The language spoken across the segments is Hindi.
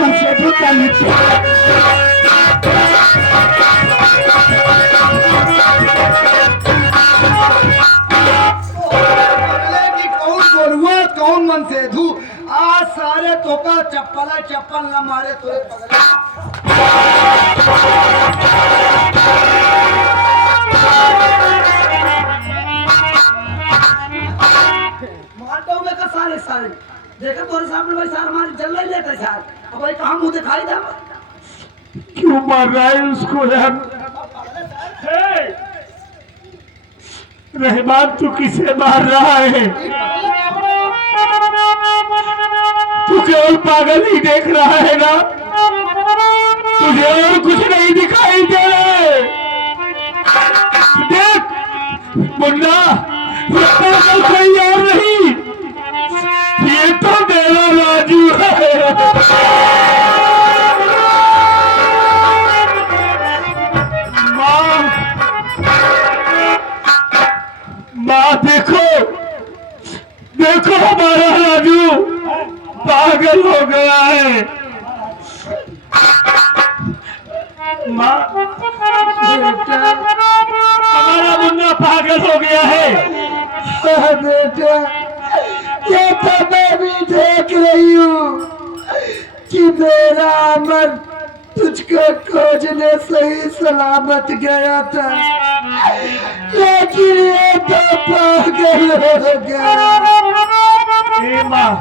मन से धोखा लिखा कौन मन से धू आज सारे तोका चप्पल न मारे तुरे पगला मारता हूँ मैं का सारे देखा तोरे सामने भाई सार हमारी जल नहीं लेता सार अब भाई कहाँ मुँह दिखाई दे क्यों मार रहा है उसको यार? रहमान तू किसे मार रहा है? तू केवल पागल ही देख रहा है ना? तुझे और कुछ नहीं दिखाई दे रहा है? देख मुन्ना, ये पागल कोई और नहीं, ये तो मेरा राजू है। माँ देखो देखो हमारा राजू पागल हो गया है। माँ हमारा मुन्ना पागल हो गया है। बेटा ये तो मैं भी देख रही हूँ कि मेरा अमर तुझको खोजने सही सलामत गया था, लेकिन ये तो पागल हो गया। माँ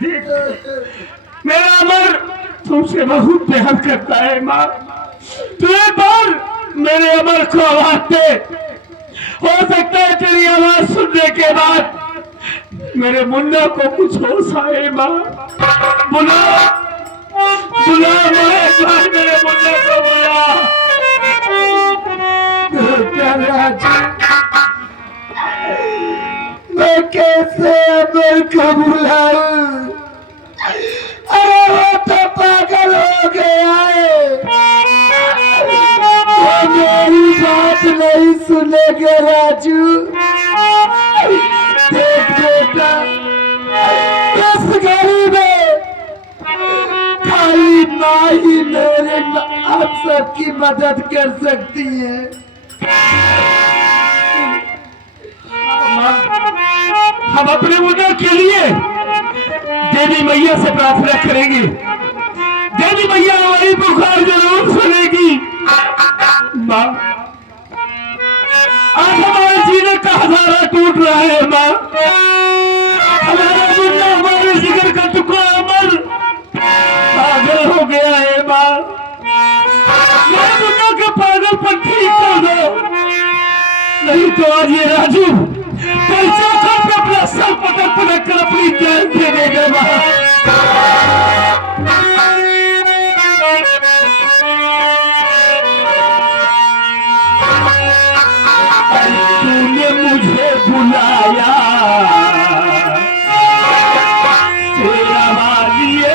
देख मेरा अमर तुमसे बहुत प्यार करता है। माँ तू एक बार मेरे अमर को आवाज दे, हो सकता है तेरी आवाज सुनने के बाद मेरे मुन्ना को कुछ होश आए। माँ बुला बुला मेरे मुन्ना को बुला। मैं कैसे अमर को बुलाऊं? अरे वो तो पागल हो गया है, वो मेरी बात नहीं सुनेगा। राजू देख बेटा, इस घड़ी में खाली माँ ही मेरे आप सबकी मदद कर सकती है। हम अपने मुन्ना के लिए देवी मैया से प्रार्थना करेंगे। देवी मैया हमारी पुकार जरूर सुनेगी। माँ आज हमारे जीने का हजारा टूट रहा है। माँ हमारा मुन्ना, हमारे जिगर का टुकड़ा अमर पागल हो गया है। माँ मेरे मुन्ना के पागलपन ठीक कर दो, नहीं तो आज ये राजू चौखट पे अपना सर पटक कर अपनी जान दे देगा। तूने मुझे बुलाया तेरा वालिए,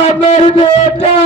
अमर बेटा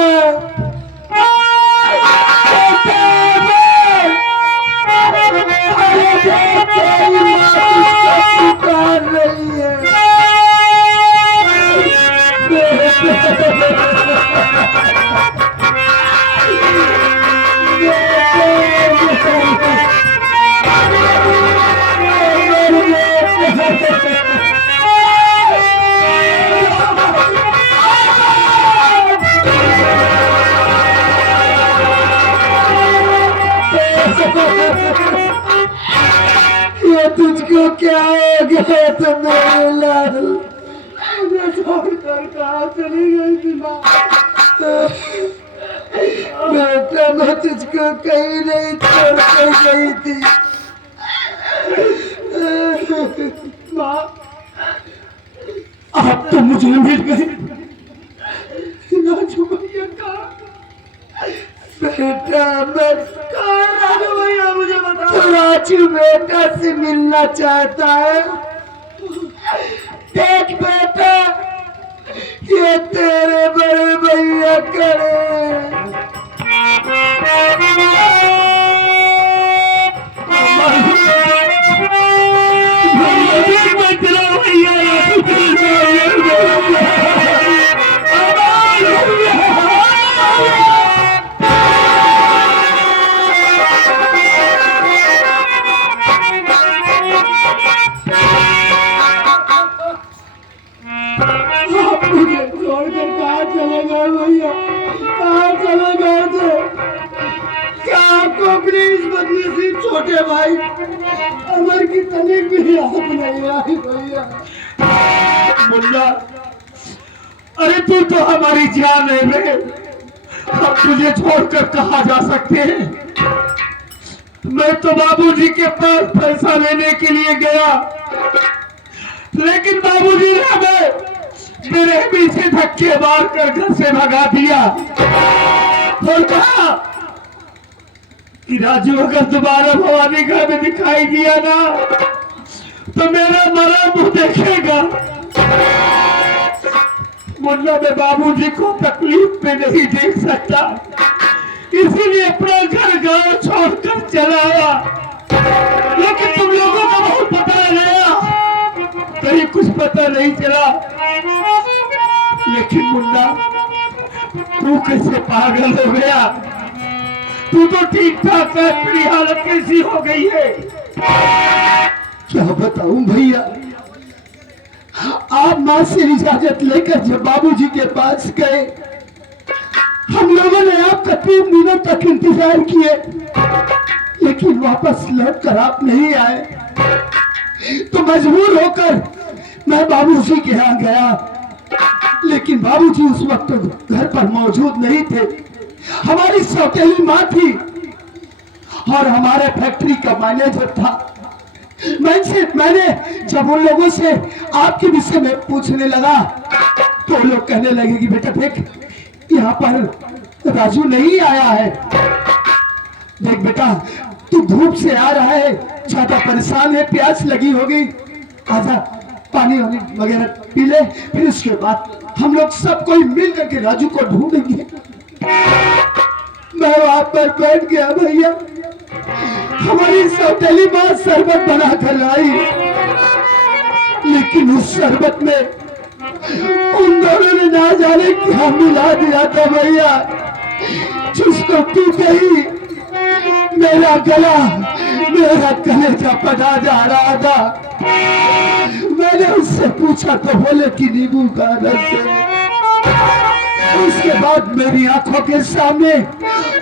तो मेरे लाल मैं छोड़कर कहाँ चली गई थी माँ। बेटा मैं तुझको कहीं नहीं छोड़ कर गई थी माँ। आप तो मुझे मिल गए। राजू भैया कहाँ? बेटा मैं कहाँ? राजू भैया मुझे बता। तो राजू बेटा से मिलना चाहता है। देख बेटा ये तेरे बड़े भैया करे। छोड़कर कहाँ चले गए भैया? कहाँ चले गए थे? क्या आपको अपनी इस बदमाशी छोटे भाई अमर की तनिक भी याद नहीं आई भैया? मुन्ना, अरे तू तो हमारी जान है रे। हम तुझे छोड़कर कहाँ जा सकते हैं? मैं तो बाबूजी के पास पैसा लेने के लिए गया, लेकिन बाबूजी ने हमें मेरे पीछे धक्के मार कर घर से भगा दिया और कहा कि राजू अगर दोबारा भवानी घर में दिखाई दिया ना तो मेरा मरा मुंह देखेगा। मुन्ना मैं बाबूजी को तकलीफ में नहीं देख सकता, इसीलिए अपना घर गांव छोड़कर चला आया। लेकिन तुम लोगों को बहुत पता गया, कहीं कुछ पता नहीं चला। लेकिन मुन्ना तू कैसे पागल हो गया? तू तो ठीक ठाक है, तेरी हालत कैसी हो गई है? क्या बताऊं भैया, आप माँ से इजाजत लेकर जब बाबूजी के पास गए, हम लोगों ने आपका 3 दिनों तक इंतजार किए, लेकिन वापस लौट कर आप नहीं आए। तो मजबूर होकर मैं बाबूजी के यहाँ गया, लेकिन बाबूजी उस वक्त घर पर मौजूद नहीं थे। हमारी सौतेली माँ थी और हमारे फैक्ट्री का मैनेजर था। मैंने जब उन लोगों से आपके विषय में पूछने लगा तो लोग कहने लगे कि बेटा देख यहाँ पर राजू नहीं आया है। देख बेटा तू धूप से आ रहा है, ज्यादा परेशान है, प्यास लगी होगी, आजा पानी वानी वगैरह पी ले, फिर उसके बाद हम लोग सब कोई मिल करके राजू को ढूंढेंगे। मैं वहां पर बैठ गया भैया, हमारी सौतेली माँ शरबत बना कर लाई, लेकिन उस शरबत में उन दोनों ने ना जाने क्या मिला दिया था भैया, जिसको पीते ही मेरा कलेजा फटा जा रहा था। मैंने उससे पूछा तो बोले कि नींबू का रस है। उसके बाद मेरी आंखों के सामने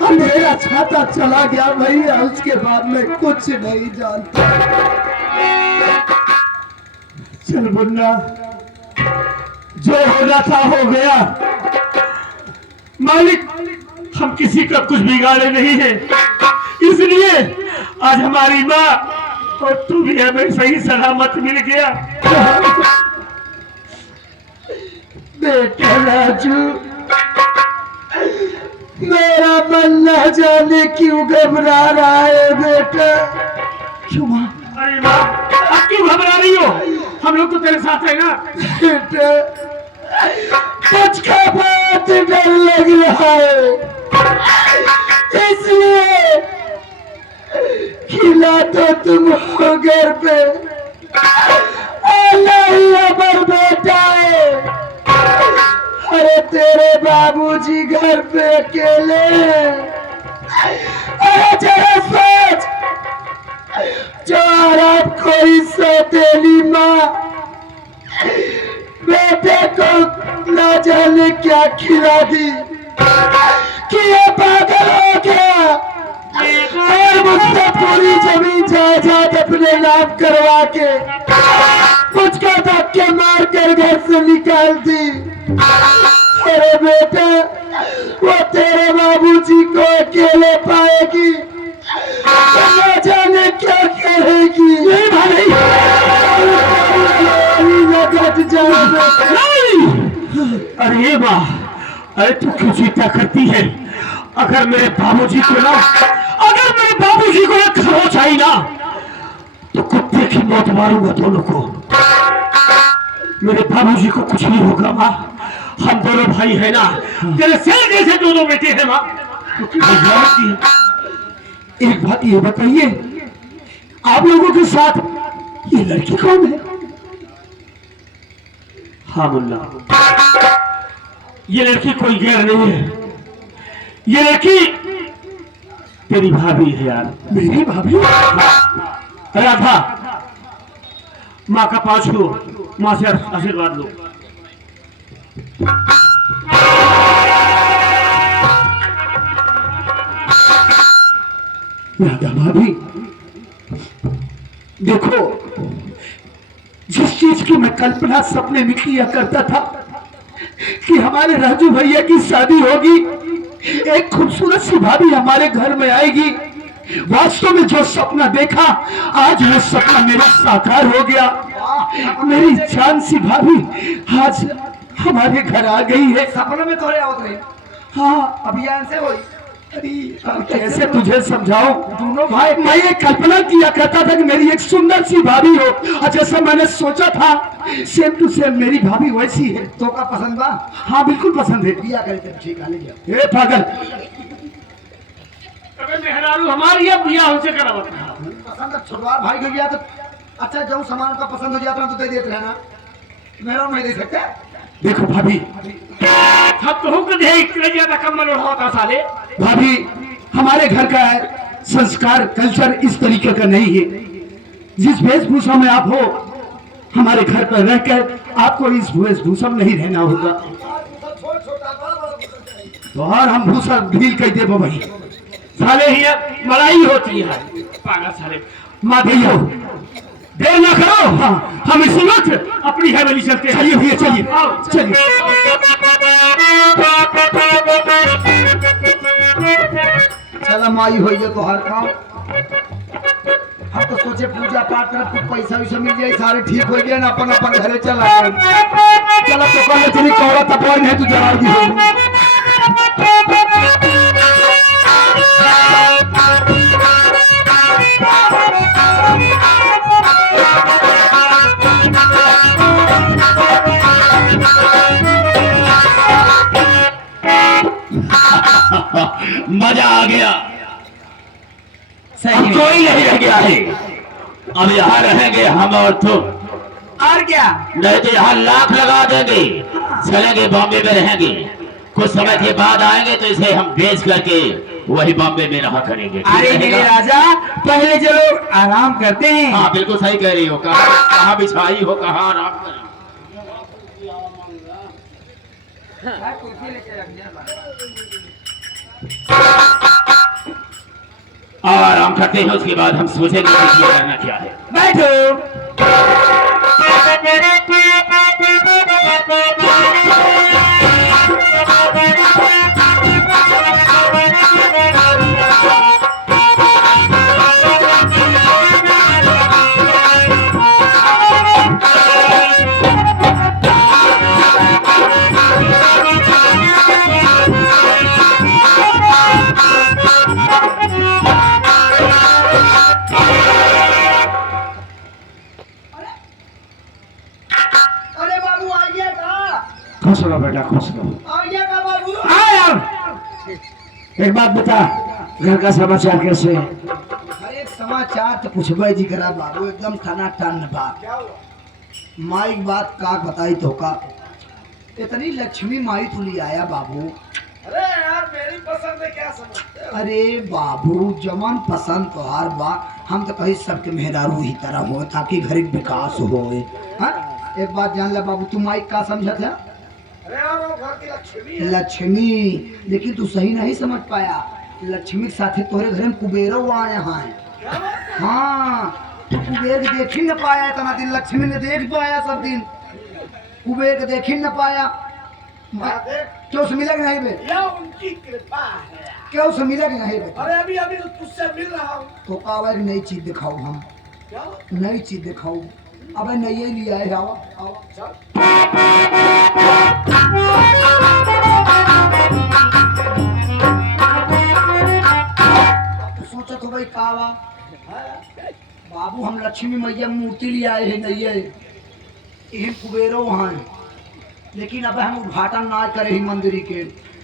अंधेरा छाता चला गया भैया। उसके बाद मैं कुछ नहीं जानता। चल मुन्ना, जो होना था हो गया। मालिक हम किसी का कुछ बिगाड़े नहीं है, इसलिए आज हमारी माँ और तू भी हमें सही सलामत मिल गया। बेटा राजू, मेरा मन न जाने क्यों घबरा रहा है बेटा। क्यों माँ? अरे माँ अब क्यों घबरा रही हो? हम लोग तो तेरे साथ है ना। बेटा कुछ का बहुत डर लग रहा है, इसलिए खिला तो तुम हो घर पे, पर बेटा है। अरे तेरे बाबूजी घर पे अकेले हैं। अरे जरा सोच, जो आप कोई सौतेली माँ बेटे को न जाने क्या खिला दी कि ये पागल हो गया और मुझसे पूरी जमीन जायदाद अपने नाम करवा के सोच कर धक्के मार कर घर से निकाल दी। अरे बेटा, वो तेरे बाबूजी को अकेले पाएगी, न जाने क्या करेगी। नहीं भाई, अरे वाह, अरे तू क्यों चिंता करती है? अगर मेरे बाबूजी को ना खरोच आई ना तो कुत्ते की मौत मारूंगा दोनों को। मेरे बाबूजी को कुछ नहीं होगा माँ, हम दोनों भाई है ना, तेरे सेल जैसे दोनों बेटे हैं माँ। एक बात ये बताइए, आप लोगों के साथ ये लड़की कौन है? हाँ मुन्ना, ये लड़की कोई गैर नहीं है, ये लड़की तेरी भाभी है यार। मेरी भाभी? राधा, माँ का 5 को माँ से आशीर्वाद लो। राधा भाभी, देखो, जिस चीज की मैं कल्पना सपने में किया करता था कि हमारे राजू भैया की शादी होगी, एक खूबसूरत सी भाभी हमारे घर में आएगी, वास्तव में जो सपना देखा आज वो सपना मेरा साकार हो गया। मेरी जान सी भाभी आज हमारे घर आ गई है। सपनों में तोरे आओ रही हाँ, अभियान से वही अरे कैसे तुझे समझाओ? दोनों भाई, मैं ये कल्पना किया करता था कि मेरी एक सुंदर सी भाभी हो, और जैसा मैंने सोचा था सेम टू सेम मेरी भाभी वैसी है। तो का पसंद बा? हाँ बिल्कुल पसंद है। बिया करे थे, ठीक है ले जाओ। ए पागल, मेहरारू हमारी अब बिया हमसे करा बता। पसंद अब छोटवार भाई को गया तो अच्छा, जो सामान का पसंद हो जाता तो दे देते रहना, मेरा नहीं दे सकते। देखो भाभी, सब तो हुक्म दे, इतने ज्यादा कम्बल उड़ाता साले। भाभी हमारे घर का है संस्कार कल्चर इस तरीके का नहीं है। जिस वेशभूषा में आप हो हमारे घर पर रहकर आपको इस वेशभूषा में नहीं रहना होगा। तो और हम भूषा ढील कर दे भाई, साले ही लड़ाई होती है पागल साले। माँ भैया देर ना करो, हाँ, हम इसी वक्त अपनी हवेली चलते हैं। चलिए भैया, चलिए आओ। चलिए। चला माई हो गया तो हर काम। हम तो सोचे पूजा पाठ कर कुछ पैसा वैसा मिल जाए, सारे ठीक हो गए ना, अपन अपन घरे चला चलो तो कल तेरी कौड़ा तपवा नहीं तू जवाब दी होगी। मजा आ गया, सही अब है। कोई नहीं रह गया है। अब यहाँ रहेंगे हम और तुम, और क्या? नहीं तो यहाँ लाख लगा देंगे, चलेंगे बॉम्बे में रहेंगे। कुछ समय के बाद आएंगे तो इसे हम बेच करके वही बॉम्बे में रहा करेंगे। ठीक अरे मेरे रहेगा? राजा, पहले चलो आराम करते हैं। हाँ बिल्कुल सही कह रही हो। कहाँ बिछाई हो, कहाँ आराम करें। और आराम करते हैं, उसके बाद हम सोचेंगे कि किया करना क्या है। बैठो। अरे बाबू आ गया था, खुश रहो बेटा, खुश रहो। आ गया था बाबू। हाँ यार, एक बात बता, घर का समाचार कैसे है? अरे समाचार तो पूछबे जी करा बाबू, एकदम ठाना टान बा। माई बात का बताई तो का, इतनी लक्ष्मी माई तुली आया बाबू। अरे यार मेरी पसंद है, क्या समझते हो? अरे बाबू जमन पसंद तोहार बा, हम तो कहीं सबके मेहरारू ही तरह हो ताकि घर के विकास हो। हाँ? एक बात जान ले बाबू, तू माई का समझत है? अरे यार वो घर की लक्ष्मी है। लक्ष्मी, लेकिन तू सही नहीं समझ पाया। लक्ष्मी के साथ तोहरे घर में कुबेरो आए हैं। क्या बात? हाँ, कुबेर के देख ही न पाया इतना दिन, लक्ष्मी ने देख पाया सब दिन, कुबेर के देख ही न पाया। क्यों से मिला कि नहीं बे? यह उनकी कृपा है। क्यों से मिला कि नहीं बे? अरे अभी अभी तो तुझसे मिल रहा हूँ। तो कावा एक नई चीज दिखाओ, हम क्या? नई चीज दिखाओ। अबे नहीं ही लिया है, आओ आओ चल। सोचा तो भाई कावा बाबू हम लक्ष्मी मैया मूर्ति ले आए हैं, नहीं है इन कुबेरो वहाँ है। लेकिन अब हम उद्घाटन ना करे ही मंदिर के।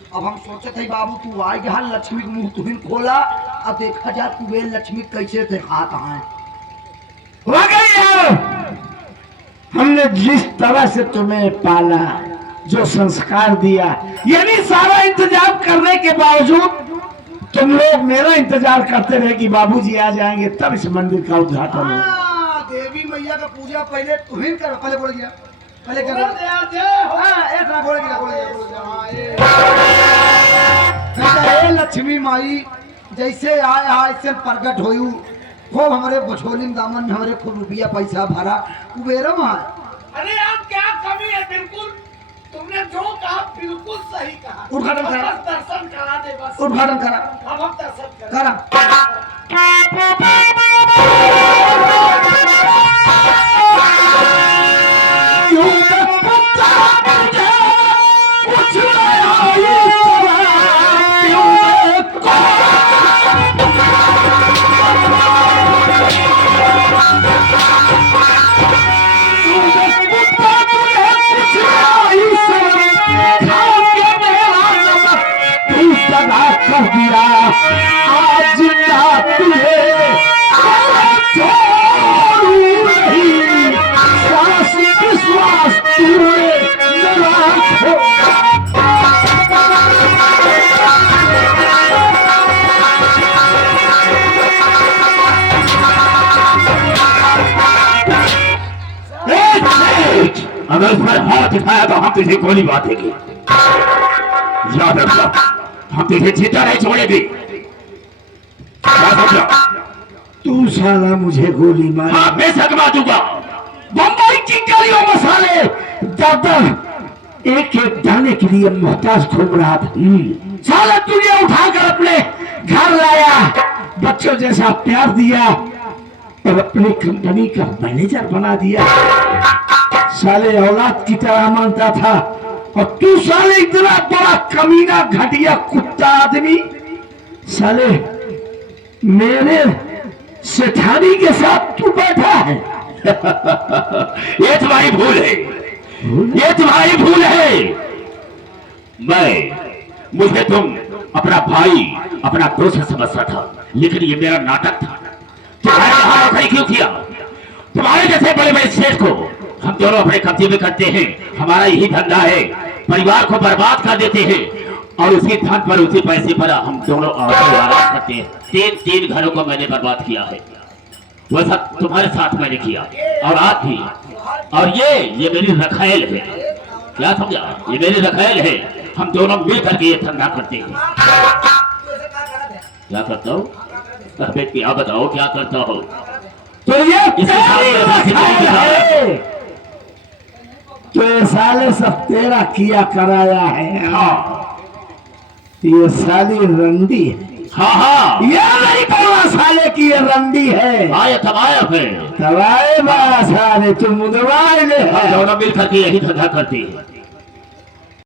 अब हम सोचे थे बाबू तू आए यहाँ लक्ष्मी की मुंह तुहिन खोला, अब देखा जाए कुबेर लक्ष्मी कैसे थे हाथ हैं। हो गई यार, हमने जिस तरह से तुम्हें पाला, जो संस्कार दिया, यानी सारा इंतजाम करने के बावजूद तुम लोग मेरा इंतजार करते रहे कि बाबूजी आ जाएंगे तब इस मंदिर का उद्घाटन हो। देवी मैया का पूजा पहले तुहिन कर, पहले बोल गया, पहले कर लक्ष्मी माई जैसे आए ऐसे प्रकट हो खूब हमारे बछोली दामन में हमारे खूब रुपया पैसा भरा कुबेरो वहाँ। अरे आप क्या कमी है? बिल्कुल तुमने जो कहा बिल्कुल सही कहा। उद्घाटन अब करा। बस दर्शन करा दे बस। उद्घाटन करा अब हम दर्शन करा। करा। कर दिया आज रात में छोड़ू नहीं, सांस विश्वास तूने मेरा छोड़ा। अगर उस पर हाथ उठाया तो हम तुझे गोली मार देंगे। याद रखना, हम तुझे जिंदा नहीं छोड़ेंगे। क्या समझा? तू साला मुझे गोली मार। हाँ, बेशक मार दूंगा। बम्बई की गलियों में साले दादा एक एक दाने के लिए मोहताज घूम रहा था। साला तुझे उठाकर अपने घर लाया, बच्चों जैसा प्यार दिया और अपनी कंपनी का मैनेजर बना दिया। साले औलाद की तरह मानता था और तू साले इतना बड़ा कमीना घटिया कुत्ता आदमी साले मेरे सेठानी के साथ तू बैठा है। ये तुम्हारी भूल है, ये तुम्हारी भूल है। मुझे तुम अपना भाई, अपना दोस्त समझता था, लेकिन ये मेरा नाटक था। तुम्हारे यहाँ नौकरी क्यों किया? तुम्हारे जैसे बड़े बड़े शेर को हम दोनों अपने कब्जे में करते हैं। हमारा यही धंधा है, परिवार को बर्बाद कर देते हैं और उसी धन पर, उसी पैसे पर हम दोनों आराम करते हैं। तीन घरों को मैंने बर्बाद किया है, वैसा तुम्हारे साथ मैंने किया और आज भी। और ये मेरी रखेल है, क्या समझा? ये मेरी रखेल है। हम दोनों मिल करके ये धंधा करते हैं। क्या करता हूँ? क्या बताओ क्या करता हो? तो ये इसके सामने है तो ये साले सब तेरा किया कराया है। हाँ ये साली रंडी है। हाँ हाँ, ये नहीं बोला साले की ये रंडी है। आया तब आया फिर दवाए बा साले तुम दवाए ले हम दोनों मिल करके यही धंधा करते हैं।